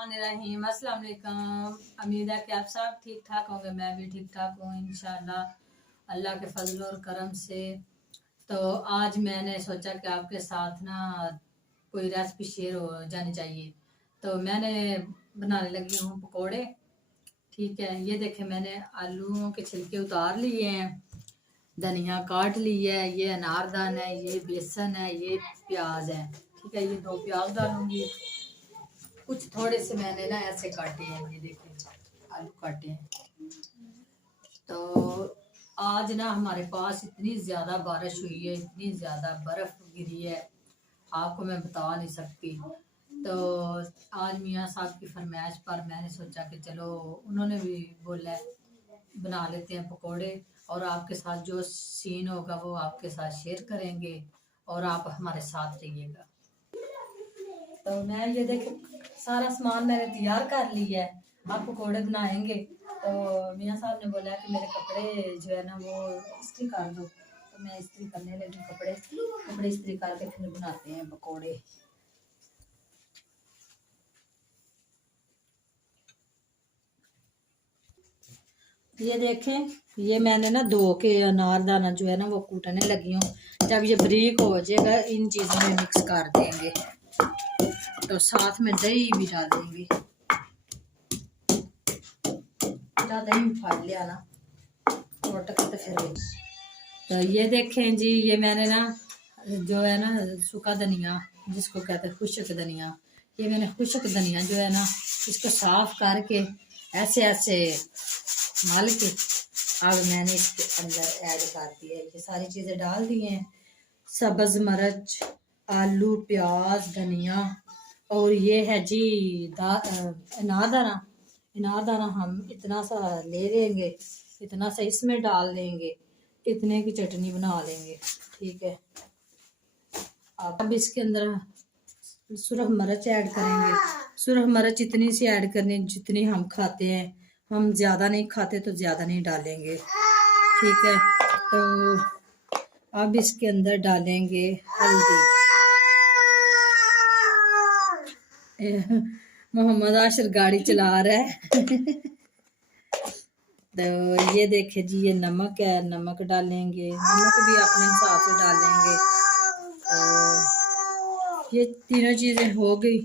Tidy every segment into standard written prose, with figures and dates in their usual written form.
बिस्मिल्लाहिर्रहमानिर्रहीम। अस्सलाम वालेकुम। उम्मीद है कि आप सब ठीक ठाक होंगे। मैं भी ठीक ठाक हूँ इंशाल्लाह अल्लाह के फजल और करम से। तो आज मैंने सोचा कि आपके साथ ना कोई रेसिपी शेयर हो जानी चाहिए। तो मैंने बनाने लगी हूँ पकोड़े। ठीक है, ये देखें मैंने आलूओं के छिलके उतार लिए हैं, धनिया काट ली है, ये अनारदान है, ये बेसन है, ये प्याज है। ठीक है, ये 2 प्याज डालूंगी। कुछ थोड़े से मैंने ना ऐसे काटे हैं, ये देखें आलू काटे हैं। तो आज ना हमारे पास इतनी ज़्यादा बारिश हुई है, इतनी ज़्यादा बर्फ़ गिरी है, आपको मैं बता नहीं सकती। तो आज मियाँ साहब की फरमाइश पर मैंने सोचा कि चलो, उन्होंने भी बोला बना लेते हैं पकोड़े, और आपके साथ जो सीन होगा वो आपके साथ शेयर करेंगे और आप हमारे साथ रहिएगा। तो मैं ये देख सारा सामान मैंने तैयार कर लिया है, आप पकोड़े बनाएंगे। तो मियाँ साहब ने बोला कि मेरे कपड़े जो है ना वो इस्त्री कर दो, तो मैं इस्त्री करने लगी। कपड़े इस्त्री करके फिर बनाते हैं पकोड़े। ये देखें, ये मैंने ना धो के अनारदाना जो है ना वो कूटने लगी हूँ। जब ये बारीक हो जाएगा इन चीज़ों में मिक्स कर देंगे, तो साथ में दही भी डालेंगे। दही फाड़ लिया ना तो फिर। तो ये देखें जी, ये मैंने ना जो है ना सूखा धनिया जिसको कहते हैं खुश्क धनिया, ये मैंने खुश्क धनिया जो है ना इसको साफ करके ऐसे ऐसे मल के अब मैंने इसके अंदर ऐड कर दिया है। ये सारी चीज़ें डाल दी हैं, सब्ज़ मिर्च, आलू, प्याज, धनिया, और ये है जी अनारदाना। अनारदाना हम इतना सा ले लेंगे, इतना सा इसमें डाल देंगे, इतने की चटनी बना लेंगे। ठीक है, अब इसके अंदर सुरख मिर्च ऐड करेंगे। सुरख मिर्च इतनी सी ऐड करनी जितनी हम खाते हैं, हम ज़्यादा नहीं खाते तो ज़्यादा नहीं डालेंगे। ठीक है, तो अब इसके अंदर डालेंगे हल्दी। मोहम्मद आशिर गाड़ी चला रहा है। तो ये देखे जी, ये नमक है, नमक डालेंगे, नमक भी अपने हिसाब से डालेंगे। तो ये तीनों चीज़ें हो गई।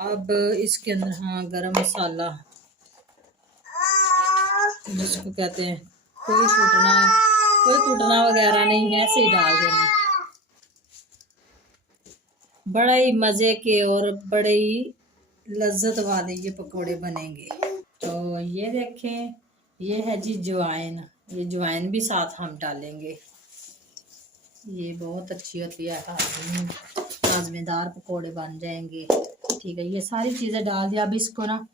अब इसके अंदर हाँ गरम मसाला जिसको कहते हैं, कोई कूटना वगैरह नहीं है, ऐसे ही डाल देना। बड़ा ही मज़े के और बड़े ही लज्जत वाले ये पकोड़े बनेंगे। तो ये देखें, ये है जी जवाइन, ये जवाइन भी साथ हम डालेंगे। ये बहुत अच्छी होती है, मज़ेदार पकोड़े बन जाएंगे। ठीक है, ये सारी चीज़ें डाल दिया। अब इसको ना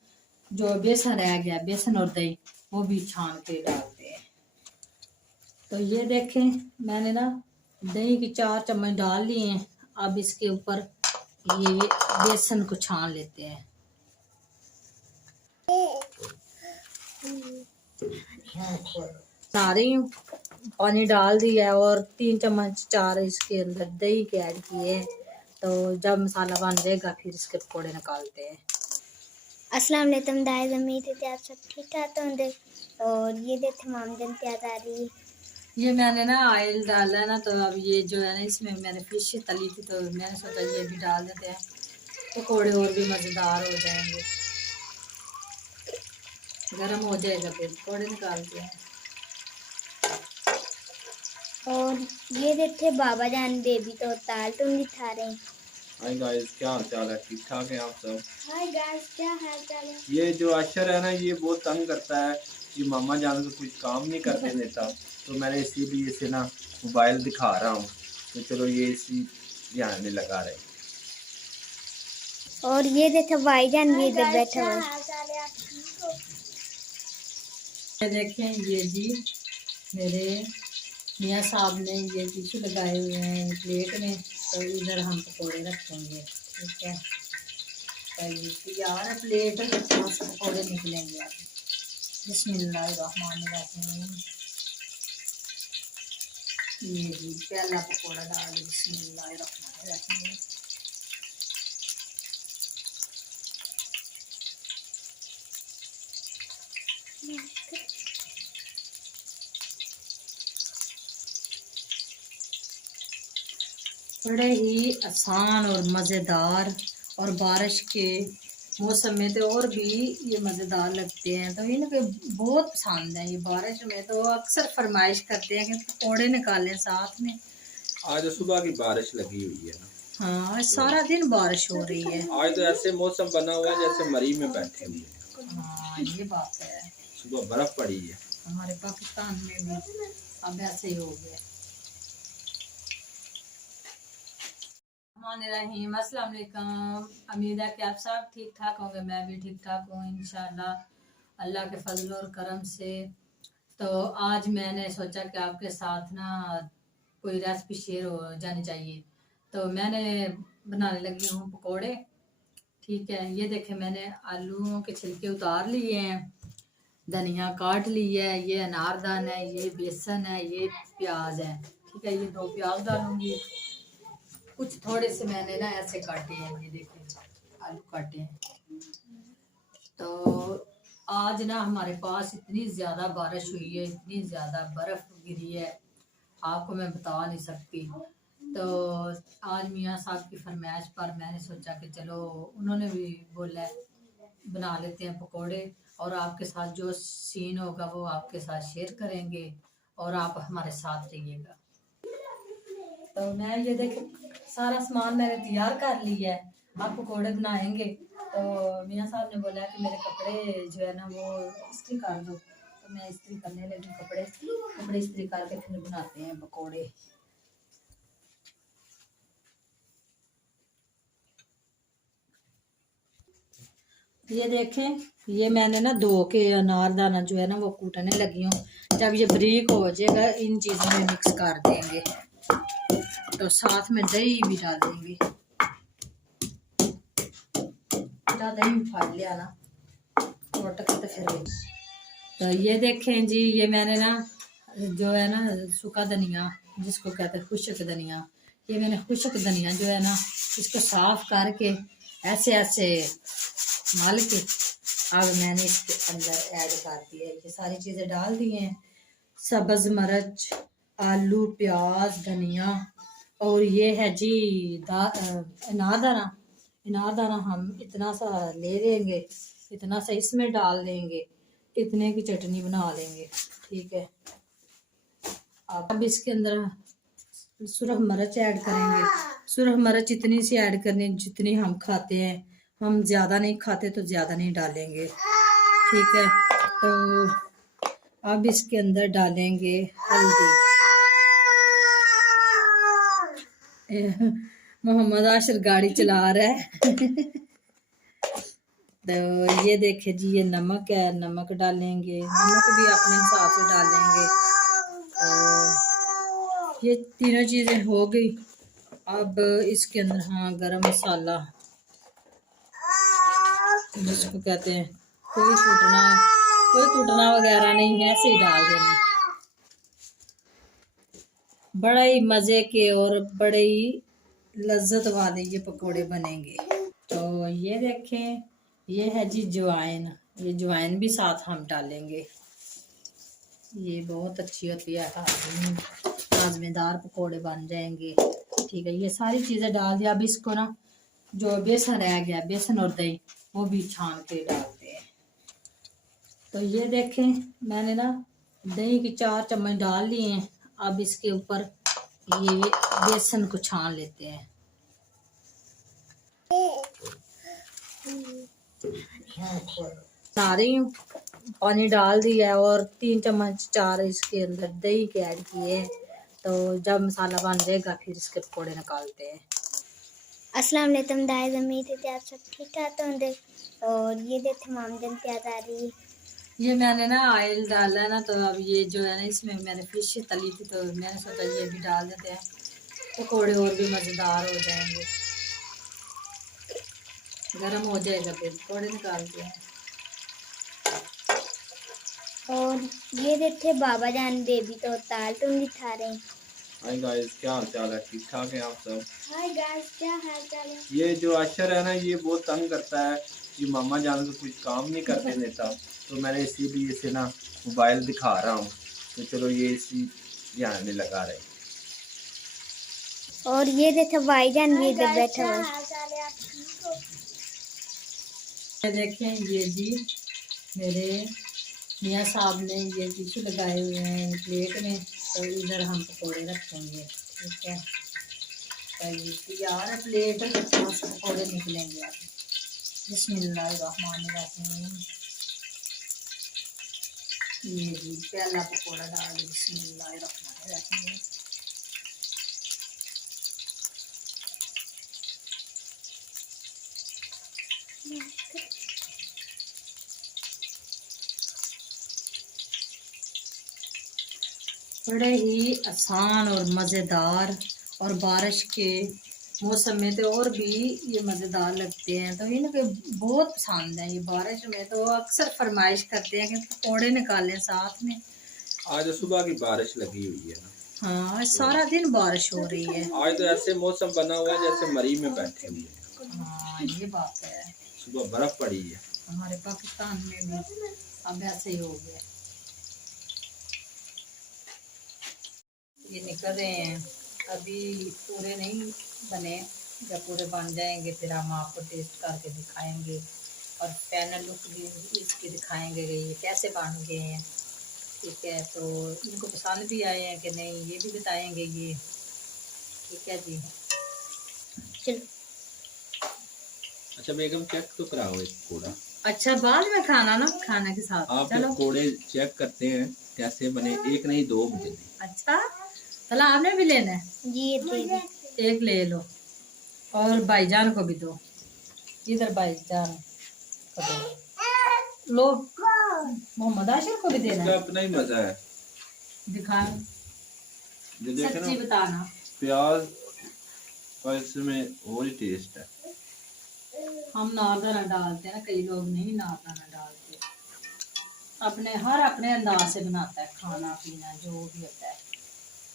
जो बेसन रह गया, बेसन और दही वो भी छान के डालते हैं। तो ये देखें मैंने ना दही की 4 चम्मच डाल लिए हैं। अब इसके ऊपर ये बेसन को छान लेते हैं। बना रही हूँ, पानी डाल दिया है और 3 चम्मच 4 इसके अंदर दही के ऐड किए हैं। तो जब मसाला बन जाएगा फिर इसके पकौड़े निकालते हैं। अस्सलाम वालेकुम दाइज़, उम्मीद है कि आप सब ठीक ठाक होंगे। और ये देखते मामजन प्याज आ रही है। ये मैंने ना ऑयल डाला है ना, तो अब ये जो है ना इसमें मैंने फिश तली थी, तो मैंने सोचा ये भी डाल देते हैं, पकौड़े और भी मज़ेदार हो जाएंगे। गरम हो जाएगा फिर पकौड़े निकालते हैं। और ये देखते बाबा जान बेबी तो ताल तुम दिखा रहे हैं। हाय गाइस, क्या हाल चाल है? ठीक ठाक हैं आप सब? हाय गाइस, क्या हाल चाल है? ये जो अशर है ना, ये बहुत तंग करता है, ये मामा जान को कुछ काम नहीं करने देता, तो मैंने इसीलिए इसे ना मोबाइल दिखा रहा हूँ, तो चलो ये इसी ध्यान में लगा रहे। और ये देखो भाईजान भी इधर बैठा हुआ है। देखें ये जी मेरे मियाँ साहब ने ये टिश्यू लगाए हुए हैं प्लेट में, तो इधर हम पकौड़े रखेंगे। ठीक है, तैयार है प्लेट, पकौड़े निकलेंगे। बिस्मिल्लाहिर्रहमानिर्रहीम। ये जी पहला पकौड़ा डाल दो। बिस्मिल्लाहिर्रहमानिर्रहीम। बड़े ही आसान और मज़ेदार, और बारिश के मौसम में तो और भी ये मज़ेदार लगते हैं। तो इनको बहुत पसंद है। ये बारिश में तो अक्सर फरमाइश करते हैं कि पकौड़े निकालें साथ में। आज तो सुबह की बारिश लगी हुई है ना। हाँ, आज सारा दिन बारिश हो रही है। आज तो ऐसे मौसम बना हुआ है जैसे मरी में बैठे हुए हैं। हाँ, ये बात है। सुबह बर्फ पड़ी है। हमारे पाकिस्तान में भी अब ऐसे ही हो गया। रहीम, अस्सलाम वालेकुम। उम्मीद है कि आप सब ठीक ठाक होंगे। मैं भी ठीक ठाक हूँ इंशाल्लाह अल्लाह के फजल और करम से। तो आज मैंने सोचा कि आपके साथ ना कोई रेसिपी शेयर हो जानी चाहिए। तो मैंने बनाने लगी हूँ पकोड़े। ठीक है, ये देखें, मैंने आलूओं के छिलके उतार लिए हैं, धनिया काट ली है, ये अनारदाना है, ये बेसन है, ये प्याज है। ठीक है, ये 2 प्याज डालूंगी। कुछ थोड़े से मैंने ना ऐसे काटे हैं, ये देखिए आलू काटे हैं। तो आज ना हमारे पास इतनी ज़्यादा बारिश हुई है, इतनी ज़्यादा बर्फ़ गिरी है, आपको मैं बता नहीं सकती। तो आज मियाँ साहब की फरमाइश पर मैंने सोचा कि चलो, उन्होंने भी बोला है बना लेते हैं पकोड़े, और आपके साथ जो सीन होगा वो आपके साथ शेयर करेंगे, और आप हमारे साथ रहिएगा। तो मैं ये देख, सारा सामान मैंने तैयार कर लिया है, आप पकोड़े बनाएंगे। तो मियाँ साहब ने बोला कि मेरे कपड़े जो है ना वो इस्त्री कर दो। तो मैं इस्त्री करने लगी, कपड़े इस्त्री करके फिर बनाते हैं पकोड़े। ये देखें, ये मैंने ना 2 के अनारदाना जो है ना वो कूटने लगी हूँ। जब ये बारीक हो जाएगा, इन चीज़ों में मिक्स कर देंगे। तो साथ में दही भी डाल देंगे। दही फाड़ लिया ना तो फिर भी। तो ये देखें जी, ये मैंने ना जो है ना सूखा धनिया जिसको कहते हैं खुश्क धनिया, ये मैंने खुश्क धनिया जो है ना इसको साफ करके ऐसे ऐसे मल के अब मैंने इसके अंदर ऐड कर दिया है। ये सारी चीज़ें डाल दी हैं, सब्ज़ मिर्च, आलू, प्याज, धनिया, और ये है जी अनारदाना। अनारदाना हम इतना सा ले लेंगे, इतना सा इसमें डाल देंगे, इतने की चटनी बना लेंगे। ठीक है, अब इसके अंदर सुरख मिर्च ऐड करेंगे। सुरख मिर्च इतनी सी ऐड करनी जितनी हम खाते हैं, हम ज़्यादा नहीं खाते तो ज़्यादा नहीं डालेंगे। ठीक है, तो अब इसके अंदर डालेंगे हल्दी। मोहम्मद आशिर गाड़ी चला रहा है। तो ये देखे जी, ये नमक है, नमक डालेंगे, नमक भी अपने हिसाब से डालेंगे। तो ये तीनों चीज़ें हो गई। अब इसके अंदर हाँ गरम मसाला जिसको कहते हैं, कोई कुटना वगैरह नहीं है, ऐसे ही डाल देना। बड़ा ही मज़े के और बड़े ही लज्जत वाले ये पकोड़े बनेंगे। तो ये देखें, ये है जी जवाइन, ये जवाइन भी साथ हम डालेंगे। ये बहुत अच्छी होती है, मज़ेदार पकोड़े बन जाएंगे। ठीक है, ये सारी चीज़ें डाल दिया। अब इसको ना जो बेसन रह गया, बेसन और दही, वो भी छान के डालते हैं। तो ये देखें, मैंने ना दही की 4 चम्मच डाल लिए हैं। अब इसके ऊपर ये बेसन को छान लेते हैं। बना रही हूँ, पानी डाल दिया है और 3 चम्मच 4 इसके अंदर दही के ऐड किए। तो जब मसाला बन जाएगा फिर इसके पकौड़े निकालते हैं। अस्सलाम वालेकुम दाइज़, उम्मीद है कि आप सब ठीक ठाक होंगे। और ये देखते मामदन प्याज आ रही है। ये मैंने ना ऑयल डाला है ना, तो अब ये जो है ना इसमें मैंने फिश तली थी, तो मैंने सोचा ये भी डाल देते हैं, पकौड़े और भी मज़ेदार हो जाएंगे। गरम हो जाएगा फिर पकौड़े निकालते हैं। और ये देखते बाबा जान बेबी तो ताल तुम दिखा रहे हैं। हाय गाइस, क्या हाल चाल है? ठीक ठाक है आप सब? हाय गाइस, क्या हाल चाल है? ये जो अशर है ना, ये बहुत तंग करता है। ये मामा जान को कुछ काम नहीं करने देता, तो मैंने इसीलिए इसे ना मोबाइल दिखा रहा हूँ। तो चलो, ये इसी ध्यान में लगा रहे। और ये देखो भाईजान भी इधर बैठा हुआ है। ये देखें ये जी मेरे मियाँ साहब ने ये टिश्यू लगाए हुए हैं प्लेट में, तो इधर हम पकौड़े रखेंगे। ठीक है, तो ये तैयार है प्लेट, बस पकौड़े निकलेंगे अब। बिस्मिल्लाहिर्रहमानिर्रहीम। ये जी पहला पकौड़ा डाल दो, बिस्मिल्लाहिर्रहमानिर्रहीम। बड़े ही आसान और मज़ेदार, और बारिश के मौसम में तो और भी ये मज़ेदार लगते हैं, तो इनके बहुत पसंद है। ये बारिश में तो अक्सर फरमाइश करते हैं कि पकौड़े निकालें साथ में। आज सुबह की बारिश लगी हुई है ना। हाँ, आज सारा दिन बारिश हो रही है। आज तो ऐसे मौसम बना हुआ है जैसे मरी में बैठे हुए हैं। हाँ, ये बात है। सुबह बर्फ पड़ी है। हमारे पाकिस्तान में भी अब ऐसे ही हो गया। ये निकल रहे हैं, अभी पूरे नहीं बने, जब पूरे बन जाएंगे फिर हम आपको टेस्ट करके दिखाएंगे और फाइनल लुक भी इसके दिखाएंगे कि ये कैसे बन गए हैं। ठीक है, तो इनको पसंद भी आए हैं कि नहीं ये भी बताएंगे ये। ठीक है जी, चलो। अच्छा बेगम चेक तो कराओ एक कोड़ा। अच्छा बाद में खाना ना, खाने के साथ। आप चलो कोड़े चेक करते हैं कैसे बने, एक नहीं दो मुझे। अच्छा, चलो आपने भी लेना है, ये दे दे। एक ले लो और भाईजान को भी दो। इधर भाईजान को दो, लो मोहम्मद आशिर को भी देना इसका है। अपना ही मजा है। दिखाओ, जो देखे सच्ची ना बताना। प्याज और इसमें और ही टेस्ट है। हम नारदाना डालते हैं ना, कई लोग नहीं नारदाना डालते। अपने हर अपने अंदाज से बनाता है खाना पीना जो भी होता है,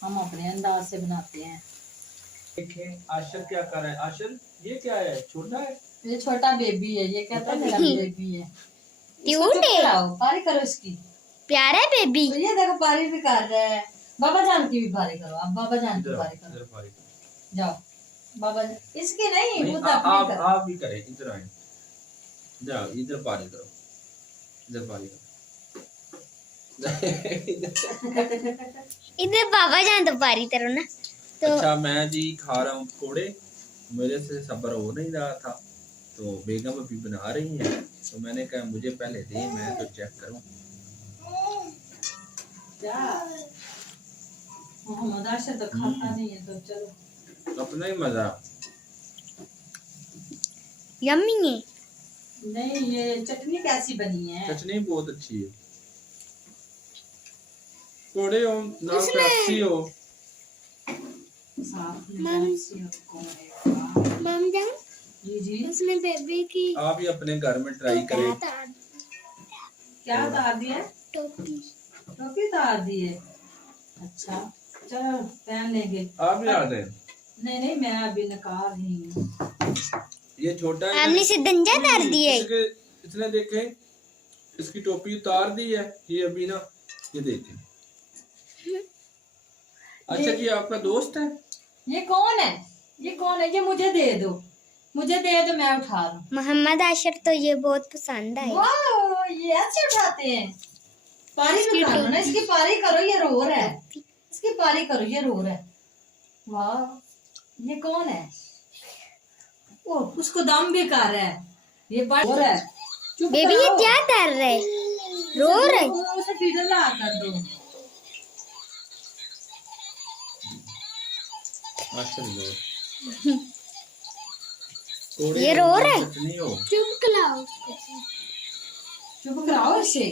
हम अपने अंदाज से बनाते हैं। देखें आशिर क्या कर रहा है। आशिर ये क्या है, छोटा है? ये छोटा बेबी है, ये कहता है मेरा बेबी है। इसको क्यूट चुप है। कराओ, पारी करो इसकी। प्यारा है बेबी। तो ये देखो पारी भी कर रहा है। बाबा जान की भी पारी करो, अब बाबा जान की इधर पारी करो। इधर पारी करो। जाओ बाबा इसकी नहीं, नहीं, वो तो अपनी कर। आप भी करें। इधर आए, जाओ इधर पारी करो, इधर पारी करो। इधर बाबा जान तो पारी करो ना। तो अच्छा मैं जी खा रहा हूँ पकौड़े, मेरे से सब्र हो नहीं रहा था, तो बेगम अभी बना रही हैं, तो मैंने कहा मुझे पहले दे, मैं तो चेक करूँ। क्या मोहम्मद आशिर तो खाता नहीं है, तो चलो अपना ही मजा। यम्मी है। नहीं, ये चटनी कैसी बनी है? चटनी बहुत अच्छी है। पकौड़े हो ना पेप्सी हो। साथ में पेप्सी और पकौड़े। मम जान जी जी, उसमें बेबी की आप ही अपने घर में ट्राई करें। क्या उतार दिया? टोपी। टोपी उतार दी है। अच्छा चलो पहन लेंगे। आप भी आ गए। नहीं नहीं, मैं अभी निकाल रही हूँ। ये छोटा है, आपने से दंजा उतार दी है। इसने देखे इसकी टोपी उतार दी है, ये अभी ना, ये देखे। अच्छा जी आपका दोस्त है? ये कौन है? ये कौन है? ये मुझे दे दो, मुझे दे दो, मैं उठा लूं। मोहम्मद आशिर तो ये बहुत पसंद है। वाह, ये ऐसे उठाते हैं। पारी भी करो ना, इसकी पारी करो, ये रो रहा है। इसकी पारी करो, ये रो रहा है। वाह, ये कौन है? ओ, उसको दम भी कर रहा है। ये रो रहा है। चुप बेबी ये कराओ। क्या कर रहे है? रो रहे है। उसे फीडर ला कर दो। ये रो रहा है। चटनी हो। चुप कराओ। चुप कराओ इसे।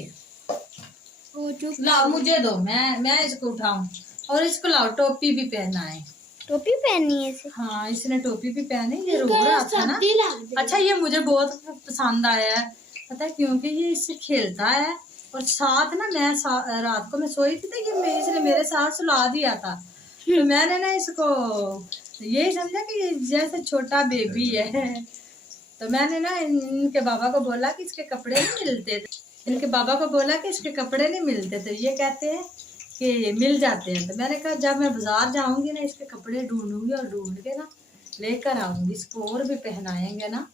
लाओ मुझे दो, मैं इसको उठाऊं। और इसको लाओ, टोपी भी पहना है। टोपी पहनी है इसे। हाँ, इसने टोपी भी पहनी। ये रो रहा था ना। अच्छा, ये मुझे बहुत पसंद आया है, पता है क्योंकि ये इससे खेलता है, और साथ ना मैं रात को मैं सोई थी तो ये इसने मेरे साथ सुला दिया था, तो मैंने ना इसको यही समझा कि ये जैसे छोटा बेबी है। तो मैंने ना इनके बाबा को बोला कि इसके कपड़े नहीं मिलते थे, इनके बाबा को बोला कि इसके कपड़े नहीं मिलते थे। ये कहते हैं कि मिल जाते हैं। तो मैंने कहा जब मैं बाजार जाऊंगी ना इसके कपड़े ढूंढूंगी और ढूंढ के ना लेकर आऊंगी, इसको और भी पहनाएंगे ना।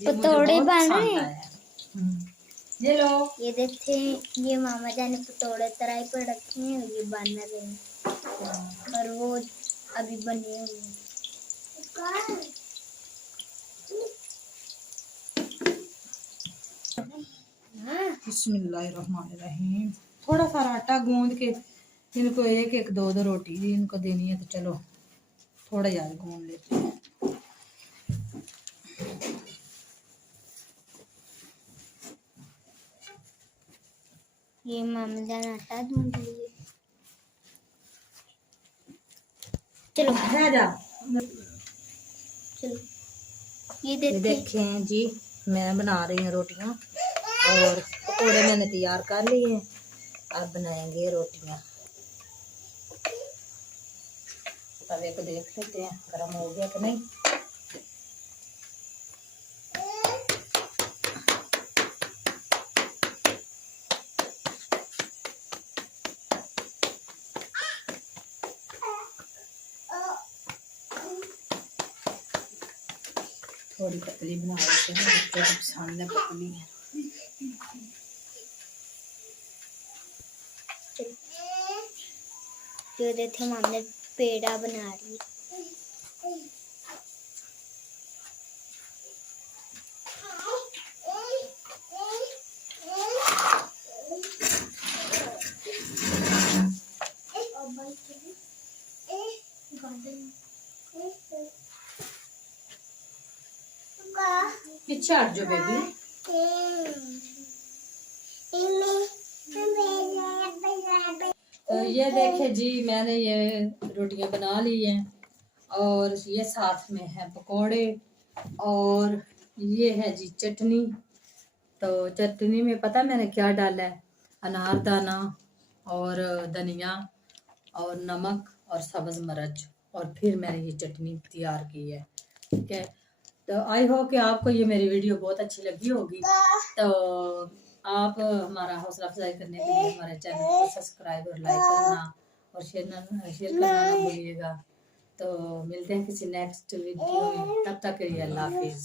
ये मुझे पतोड़े बहुत बन पसंद रहे हैं। आया है। ये लो। ये देखते हैं, ये मामा जान ने पतोड़े तराई पर रखे हैं और ये बन रहे हैं और वो अभी बने हुए हैं। बिस्मिल्लाहिर्रहमानिर्रहीम। थोड़ा सा आटा गूंद के इनको एक एक दो दो रोटी इनको देनी है, तो चलो थोड़ा यार गूंद लेते हैं। ये मामा जान आटा ढूंढ लिए। चलो है जा। चलो ये ये देखें जी, मैं बना रही हूँ रोटियाँ और पकौड़े मैंने तैयार कर लिए हैं। अब बनाएंगे रोटियाँ। तवे को देख लेते हैं गर्म हो गया कि नहीं। थोड़ी पतली बना लेते हैं, बच्चों को पसंद है पतली है। जो देखे मामले पेड़ा बना रही है। पीछे हट जाओ बेबी। तो ये देखे जी, मैंने ये रोटियां बना ली हैं और ये साथ में है पकोड़े और ये है जी चटनी। तो चटनी में पता मैंने क्या डाला है, अनारदाना और धनिया और नमक और सब्ज़ मिर्च, और फिर मैंने ये चटनी तैयार की है। ठीक है, तो आई होप कि आपको ये मेरी वीडियो बहुत अच्छी लगी होगी। तो आप हमारा हौसला अफजाई करने के लिए हमारे चैनल को सब्सक्राइब और लाइक करना और शेयर करना ना भूलिएगा। तो मिलते हैं किसी नेक्स्ट वीडियो में, तब तक के लिए अल्लाह हाफिज़।